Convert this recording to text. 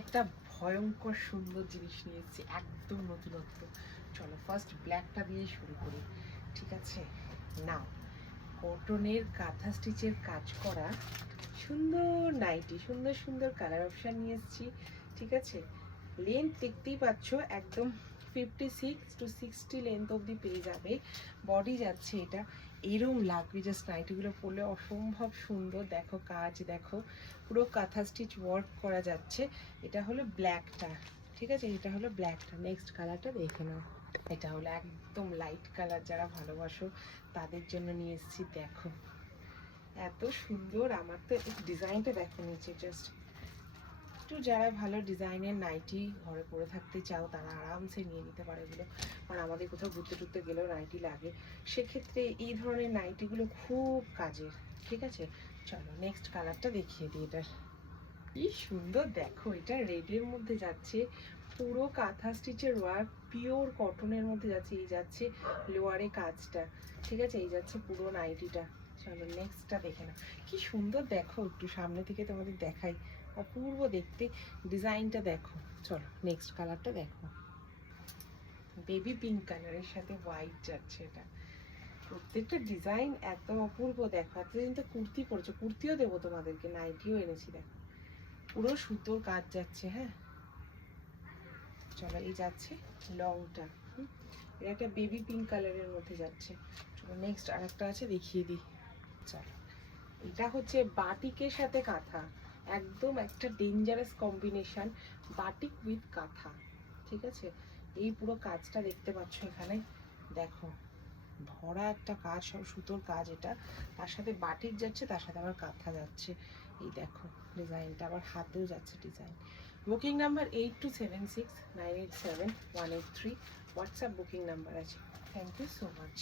একটা ভয়ঙ্কর সুন্দর জিনিস নিয়ে এসেছি, একদম নতুনত্ব। চলো ফার্স্ট ব্ল্যাকটা দিয়ে শুরু করি, ঠিক আছে? নাও, কটনের কাঁথা স্টিচের কাজ করা সুন্দর নাইটি, সুন্দর সুন্দর কালার অপশান নিয়ে এসেছি, ঠিক আছে? লেন্থ দেখতেই পাচ্ছ, একদম 56 to 60 লেন্থ অবধি পেয়ে যাবে। বডি যাচ্ছে এটা, এরম লাগবে জাস্ট নাইটিগুলো পরলে অসম্ভব সুন্দর। দেখো কাজ, দেখো পুরো কাঁথা স্টিচ ওয়ার্ক করা যাচ্ছে। এটা হলো ব্ল্যাকটা, ঠিক আছে? এটা হলো ব্ল্যাকটা। নেক্সট কালারটা দেখে নাও, এটা হলো একদম লাইট কালার, যারা ভালোবাসো তাদের জন্য নিয়ে এসেছি। দেখো এত সুন্দর, আমার তো এই ডিজাইনটা দেখো নিচে, জাস্ট একটু যারা ভালো ডিজাইনের নাইটি ঘরে পরে থাকতে চাও তারা আরামসে নিয়ে নিতে পারে এগুলো। কারণ আমাদের কোথাও ঘুরতে টুরতে গেলেও নাইটি লাগে, সেক্ষেত্রে এই ধরনের নাইটিগুলো খুব কাজের, ঠিক আছে? চলো নেক্সট কালারটা দেখিয়ে দিই। এটার কি সুন্দর দেখো, এটা রেডের মধ্যে যাচ্ছে, পুরো কাঁথা স্টিচের ওয়ার্ক, পিওর কটনের মধ্যে যাচ্ছে। এই যাচ্ছে লোয়ারে কাজটা, ঠিক আছে? এই যাচ্ছে পুরো নাইটিটা। চলো নেক্সটটা দেখে নাও, কি সুন্দর দেখো, একটু সামনে থেকে তোমাদের দেখাই, অপূর্ব দেখতে ডিজাইনটা দেখো। চলো নেক্সট কালারটা দেখো, বেবি পিঙ্ক কালারের সাথে হোয়াইট যাচ্ছে। এটা প্রত্যেকটা ডিজাইন এত অপূর্ব দেখো। এতদিন তো কুর্তি পরেছো, কুর্তিও দেবো তোমাদেরকে, নাইটিও এনেছি। দেখো পুরো সুতোর কাজ যাচ্ছে। হ্যাঁ চলো, এই যাচ্ছে লংটা, এটা একটা বেবি পিঙ্ক কালারের মধ্যে যাচ্ছে। চলো নেক্সট আরেকটা আছে, দেখিয়ে দিই। চলো, এটা হচ্ছে বাটিকের সাথে কাঁথা, একদম একটা ডেঞ্জারাস কম্বিনেশন, বাটিক উইথ কাঁথা, ঠিক আছে? এই পুরো কাজটা দেখতে পাচ্ছ এখানে, দেখো ভরা একটা কাজ, সব সুতোর কাজ। এটা তার সাথে বাটিক যাচ্ছে, তার সাথে আবার কাঁথা যাচ্ছে। এই দেখো ডিজাইনটা, আবার হাতেও যাচ্ছে design. Booking number 8276987183, WhatsApp booking number আছে। Thank you so much.